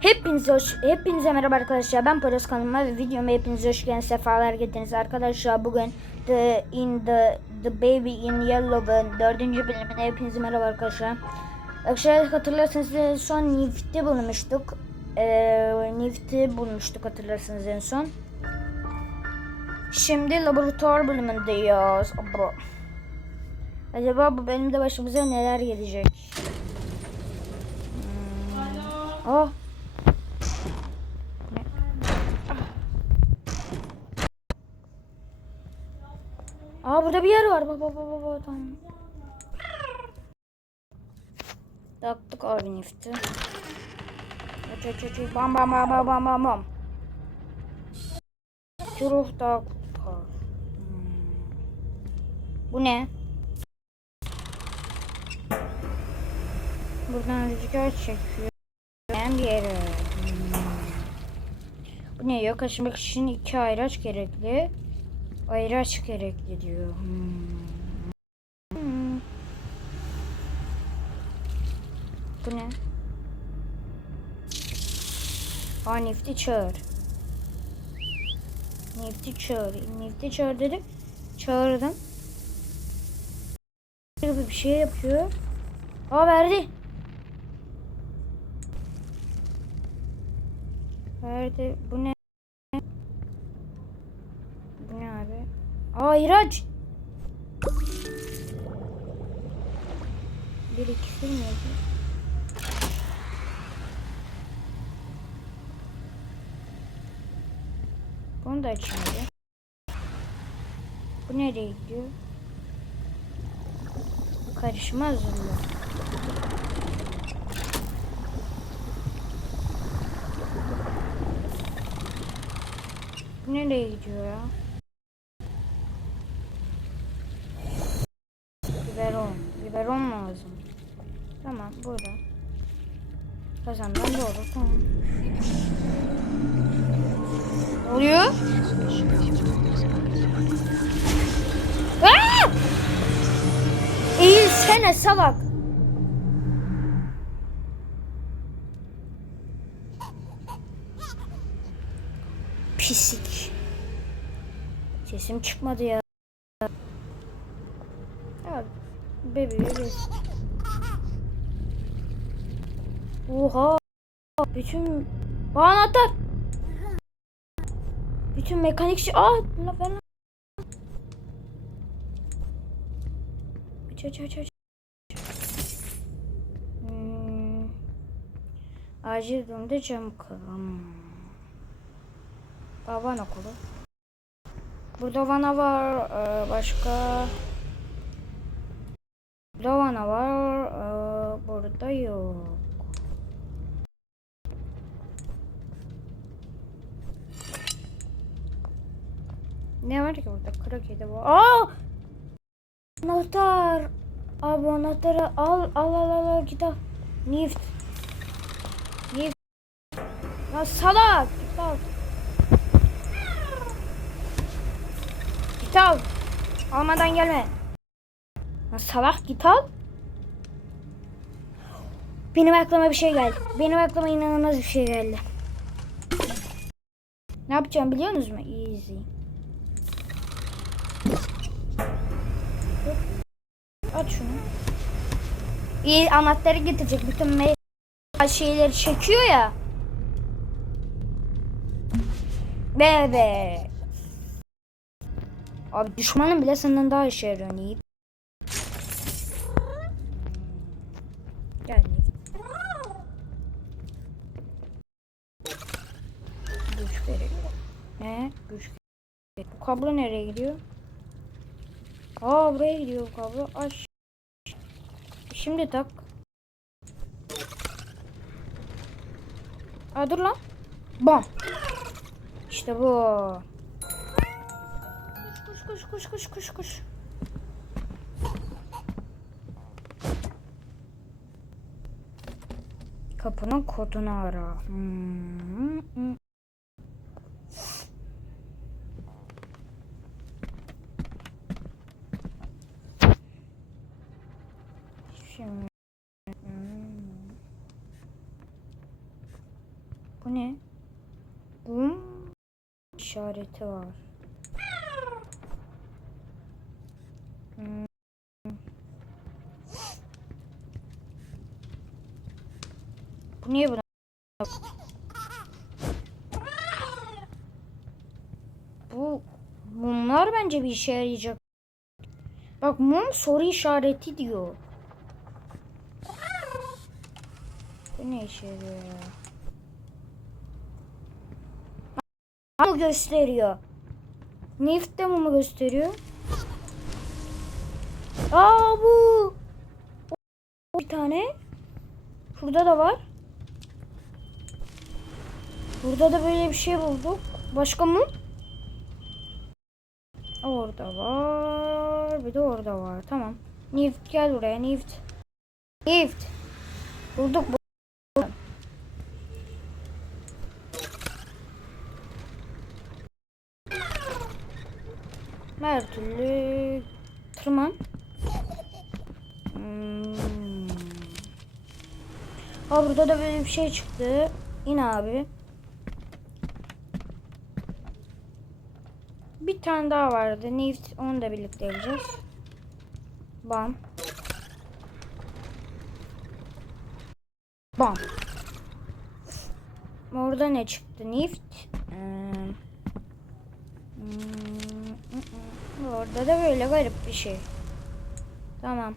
Hepinize hoş, hepinize merhaba arkadaşlar. Ben Poyraz kanalıma ve videoma hepinize hoş geldiniz. Sefalar getirdiniz arkadaşlar. Bugün The in the The Baby in Yellow'un dördüncü bölümüne hepinize merhaba arkadaşlar. Arkadaşlar hatırlarsanız en son Nift'i bulmuştuk. Ee, Nift'i bulmuştuk hatırlarsanız en son. Şimdi laboratuvar bölümündeyiz. Abo. Acaba bu bölümde başımıza neler gelecek? Hmm. Oh. Aa burada bir yer var. Baba baba baba tamam. Taktık abi nifti. Aç aç aç. Bam bam bam bam bam bam bam. İki ruh daha kurtar. Hmm. Bu ne? Buradan rüzgar çekiyor. Ben bir yere. Hmm. Bu ne ya? Kaçmak için iki ayraç gerekli. Ayraç gerekli diyor. Hmm. Bu ne? Aa Nifty çağır. Nifty çağır. Nifty çağır dedim. Çağırdım. Bir şey yapıyor. Aa verdi. Verdi. Bu ne? Bu ne abi? Aa ihraç. Bir ikisi miydi? Bunu da açayım. Bu nereye gidiyor? Karışmaz mı? Bu nereye gidiyor ya? Eğilsene salak. Pislik. Sesim çıkmadı ya. Ya bebeği. Oha. Bütün Aa, anahtar. Bütün mekanik şey. Aa, lan. Aç aç aç aç. Acil durumda cam kırım. Baban okulu. Burada vana var. ee, başka. Burada vana var. ee, burada yok. Ne var ki burada? Kara kedi var. Aa! Anahtar. Abi anahtarı al al al al, al. Nift. Nift. Ya salak. Git al. Git al. Almadan gelme. Ya salak git al. Benim aklıma bir şey geldi. Benim aklıma inanılmaz bir şey geldi. Ne yapacağım biliyor musunuz mu? Easy. Aç şunu. İyi anahtarı getirecek. Bütün me şeyleri çekiyor ya. Bebe. Abi düşmanın bile senden daha işe yarıyor Nip. Gel. Güç veriyor. Ne? Güç Bu kablo nereye gidiyor? Aa buraya gidiyor bu kablo. Aç. Şimdi tak. Aa dur lan. Bam. İşte bu. Koş koş koş koş koş koş koş. Kapının kodunu ara. Hmm. Şimdi. Hmm. Bu ne? İşareti var. Hmm. Bu niye buna? Bu mumlar bence bir işe yarayacak. Bak mum soru işareti diyor. Bu ne işe yarıyor ya? Mumu gösteriyor. Nift de mumu gösteriyor. Aa bu. Bir tane. Şurada da var. Burada da böyle bir şey bulduk. Başka mum? Orada var. Bir de orada var. Tamam. Nift gel buraya. Nift. Nift. Bulduk. bu- Her türlü tırman. Hmm. Ha burada da böyle bir şey çıktı. İn abi. Bir tane daha vardı. Nift onu da birlikte yapacağız. Bam. Bam. Orada ne çıktı? Nift. Ee, Orada da böyle garip bir şey. Tamam.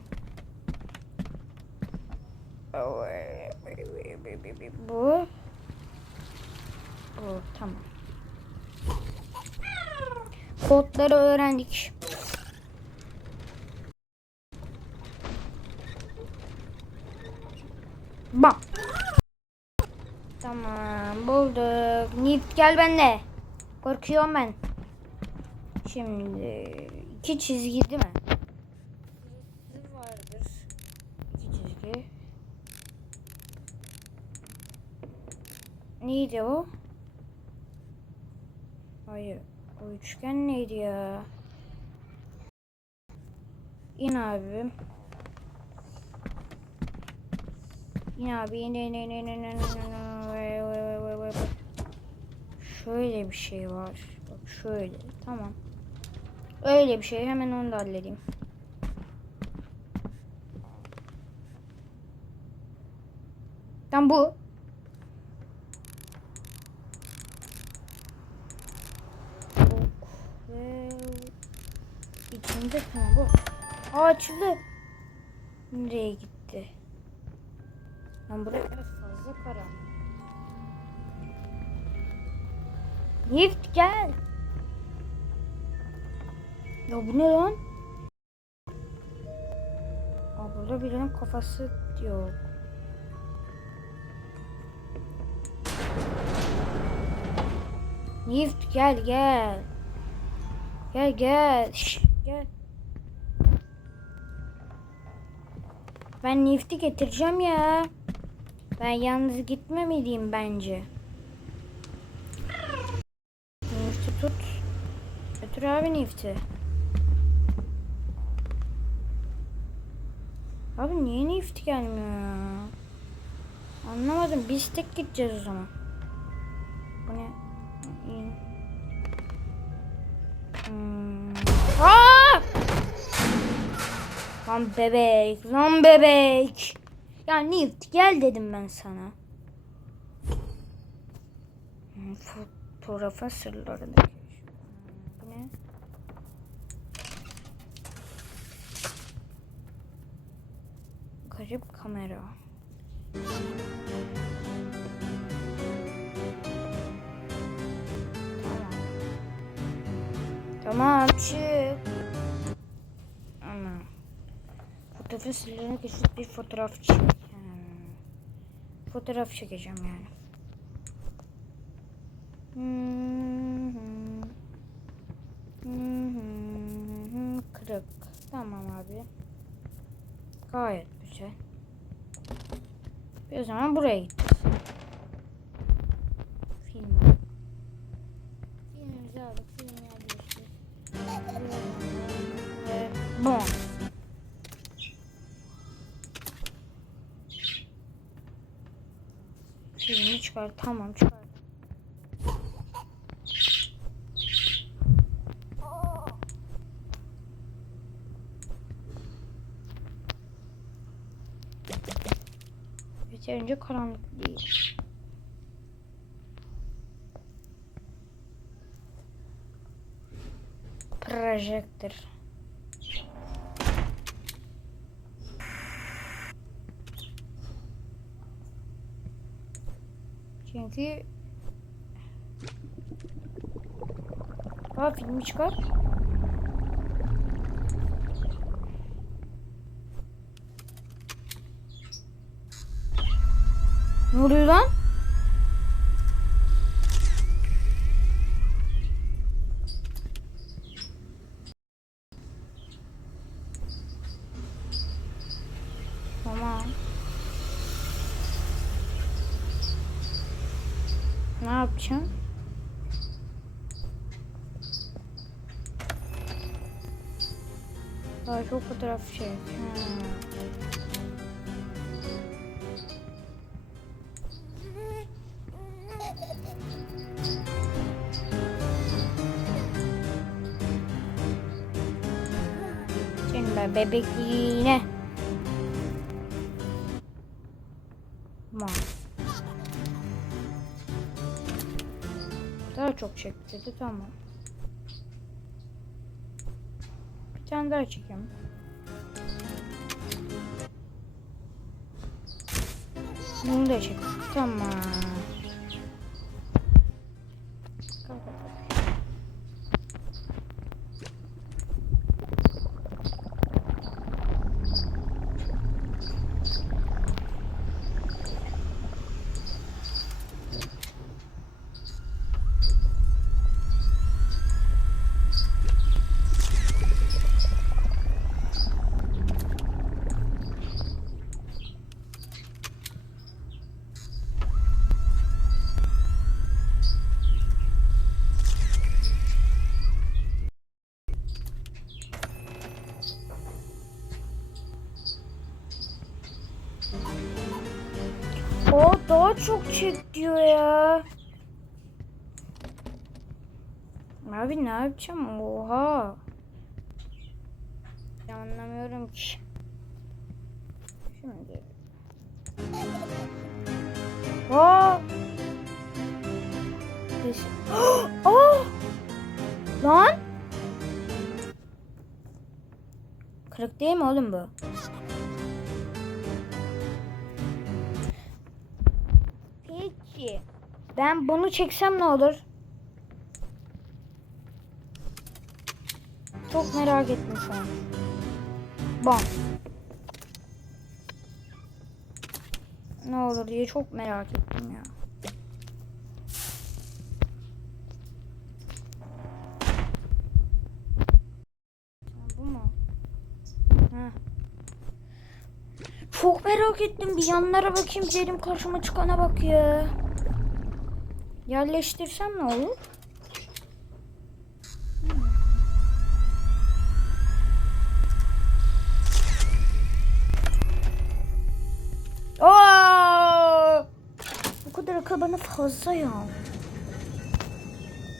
Bu. Bu tamam. Kodları öğrendik. Bam. Tamam bulduk. Nift gel benimle. Korkuyorum ben. Şimdi iki çizgi değil mi? Neydi o? Hayır. O üçgen neydi ya? İn abi. İn abi in in in in in in Şöyle bir şey var. Bak şöyle. Tamam. Öyle bir şey. Hemen onu da halledeyim. Tam bu. İçinde tamam bu. Aa açıldı. Nereye gitti? Lan buraya biraz fazla karanlık. Yift gel. Ya bu ne lan? Aa burada birinin kafası yok. Yift gel gel. Gel gel. Şş, gel. Ben Nift'i getireceğim ya. Ben yalnız gitmemeliyim bence. Nift'i tut. Götür abi Nift'i. Abi niye Nift gelmiyor ya? Anlamadım. Biz tek gideceğiz o zaman. Bu ne? Hmm. Aa! Lan bebek, lan bebek. Ya Nift gel dedim ben sana. Fotoğrafın sırlarını. Bu ne? Garip kamera. Tamam. Tamam çık. Sırlarını kesip bir fotoğraf çek. Hmm. Fotoğraf çekeceğim yani. Hmm, hmm. Kırık. Tamam abi. Gayet güzel. Bir o zaman buraya gideceğiz. Film. Filmimizi aldık. Film çıkar. Tamam çıkar. Yeterince karanlık değil. Projektör. Çünkü Aa filmi çıkar. Ne oluyor lan? Tamam. Ne yapacağım? Daha çok fotoğraf şey. Şimdi bebekliğine. Tamam. Daha çok çek dedi tamam. Bir tane daha çekeyim. Bunu da çek. Tamam. Abi ne yapacağım? Oha. Ya anlamıyorum ki. Şimdi. Aa. Aa! Lan. Kırık değil mi oğlum bu? Peki. Ben bunu çeksem ne olur? Çok merak ettim şu an. Bam. Ne olur diye çok merak ettim ya. Bu mu? Çok merak ettim. Bir yanlara bakayım. Cerim karşıma çıkana bak ya. Yerleştirsem ne olur? Ya.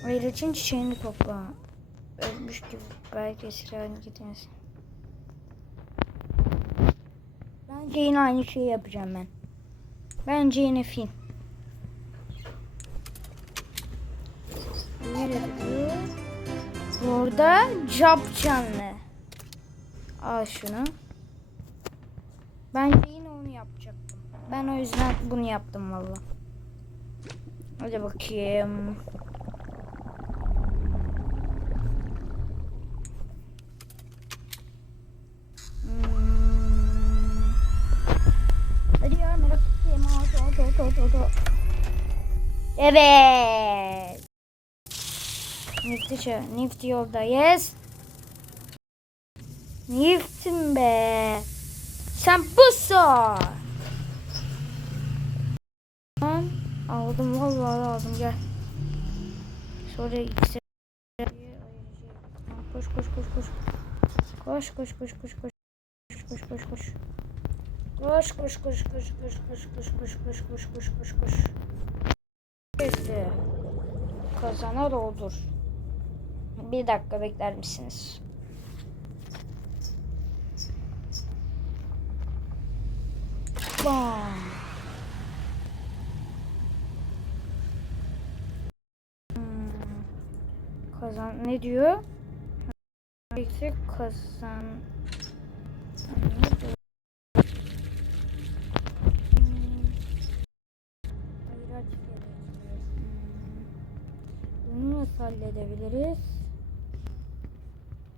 Ayrıca çiçeğini topla. Ölmüş gibi belki eski haline getirmesin. Bence yine aynı şeyi yapacağım ben. Bence yine film. Burada cap canlı. Al şunu. Bence yine onu yapacaktım. Ben o yüzden bunu yaptım valla. Hadi bakayım. Hmm. Hadi ya merak ettim. Oto, oto, oto, oto. Evet. Nifty, şu- Nifty yolda. Yes. Niftim be. Sen busun. Lan aldım vallahi aldım gel. Sonra ikisi koş koş koş koş. Koş koş koş koş koş. Koş koş koş koş. Koş koş koş koş koş koş koş koş koş koş koş koş koş. Neyse. Kazana doldur. Bir dakika bekler misiniz? Bam. Hmm. Kazan ne diyor? Yüksek kazan. Hmm. Bunu nasıl halledebiliriz?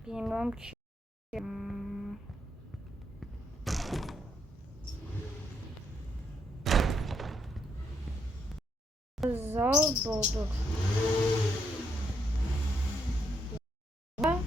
Bilmiyorum ki. Hmm. Zal doldur. Ha?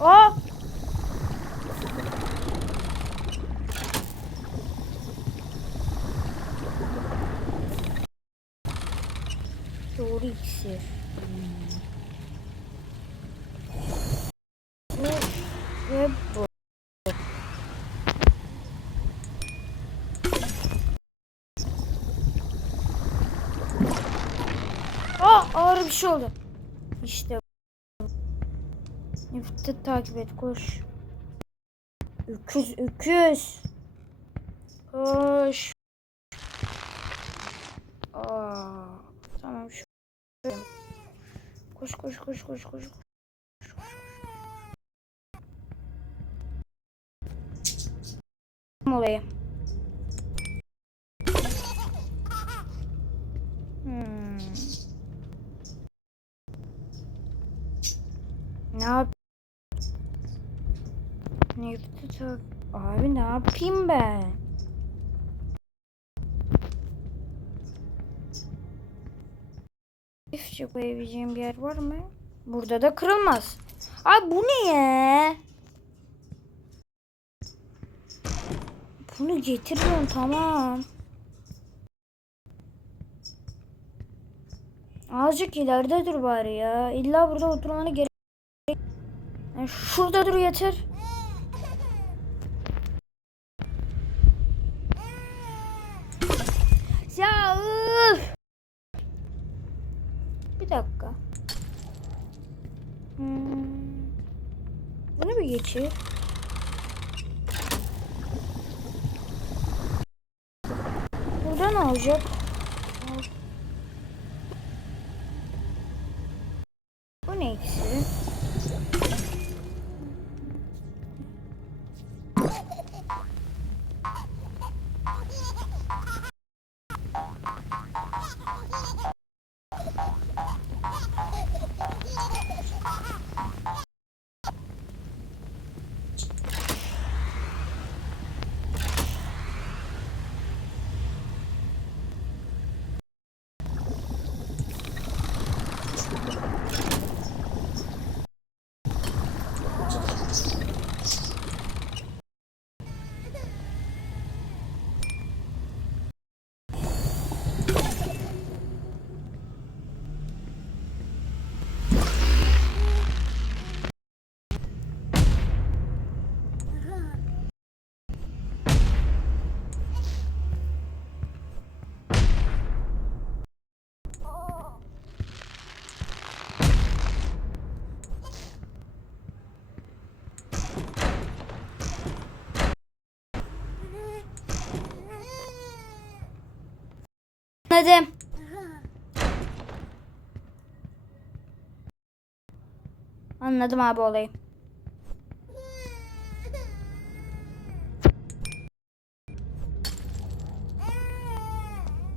Aa! Doğru iksir. Bu ve bu. Aa ağır bir şey oldu. İşte Nefret takip et koş. Öküz öküz. Koş. Aa, tamam şu. Koş koş koş koş koş. olayı. Hmm. Ne yap? Nefret tak. Abi ne yapayım ben? Çiftçi koyabileceğim bir yer var mı? Burada da kırılmaz. Ay bu ne ya? Bunu getiriyorum tamam. Azıcık ileride dur bari ya. İlla burada oturmana gerek. Yani şurada dur yeter. Bu ne bir geçi? Burada ne olacak? Anladım. Anladım abi olayı.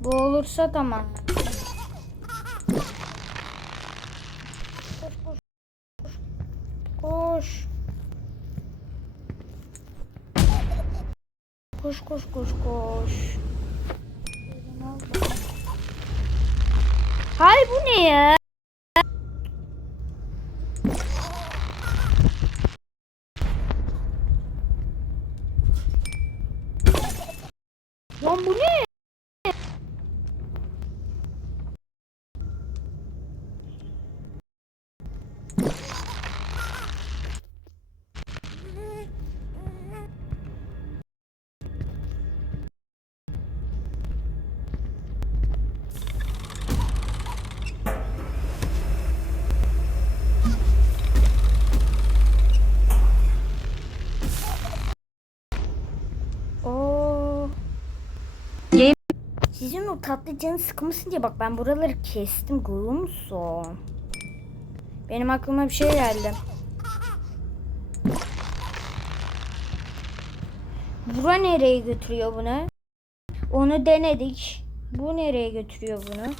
Bu olursa tamam. Koş. Koş koş koş koş. Hay bu ne ya? Sizin o tatlı canı sıkmasın diye bak ben buraları kestim görüyor musun? Benim aklıma bir şey geldi. Bura nereye götürüyor bunu? Onu denedik. Bu nereye götürüyor bunu?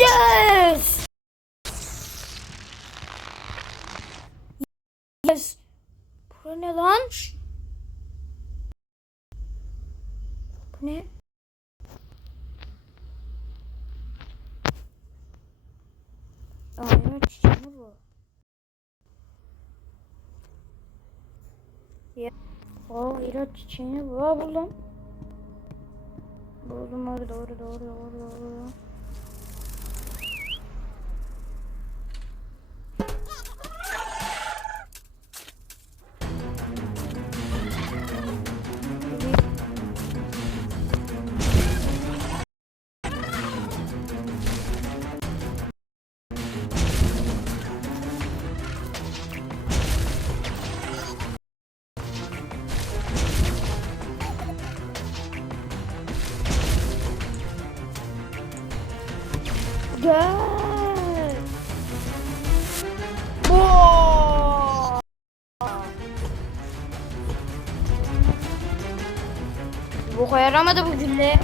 Yes! Yes! Bu ne lan? Bu ne? Aa, çiçeği bu. Ya. Aa, ilaç çiçeğini bu. Buldum. Buldum orada, orada, orada, orada, orada. Bu yaramadı bu gülle.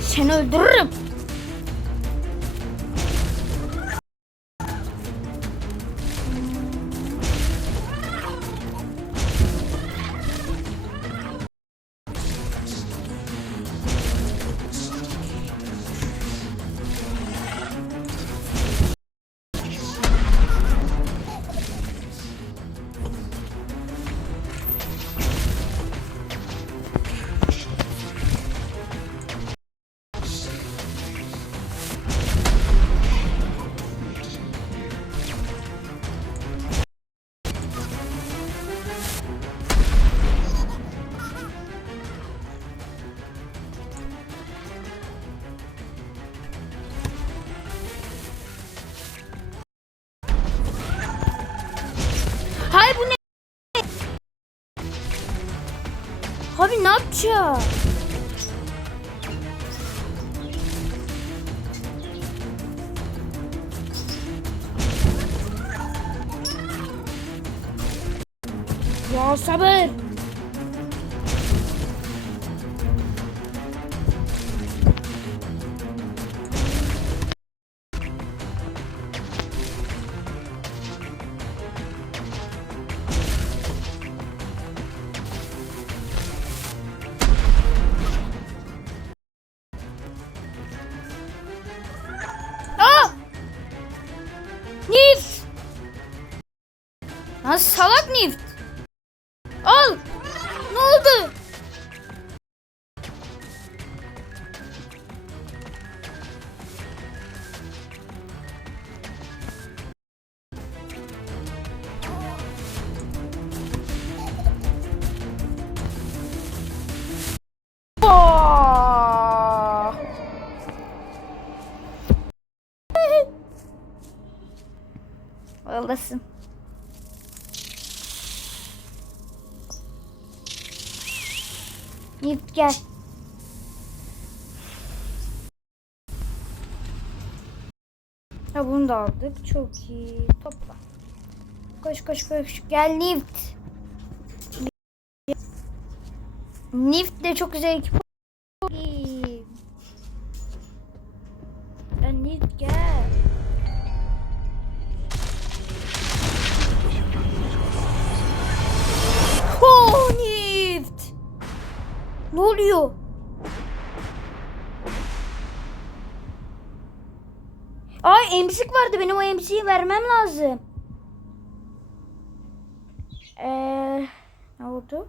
Seni öldürürüm. Abi Olasın. Yiğit gel. Ha bunu da aldık. Çok iyi. Topla. Koş koş koş. Gel Nift. Nift de çok güzel ekip. Vardı benim o emziği vermem lazım. Eee ne oldu?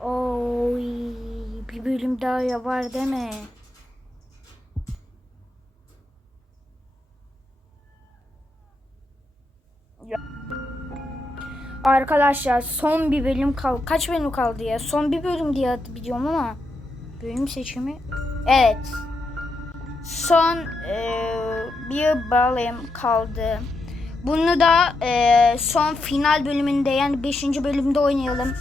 Oy bir bölüm daha ya var değil mi? Arkadaşlar son bir bölüm kal. Kaç bölüm kaldı ya? Son bir bölüm diye biliyorum ama bölüm seçimi. Evet. Son eee, bir bölüm kaldı. Bunu da eee, son final bölümünde yani 5. bölümde oynayalım.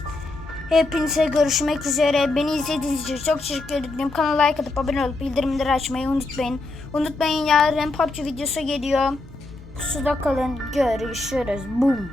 Hepinize görüşmek üzere. Beni izlediğiniz için çok teşekkür ederim. Kanala like atıp abone olup bildirimleri açmayı unutmayın. Unutmayın yarın PUBG videosu geliyor. Pusuda kalın. Görüşürüz. Boom.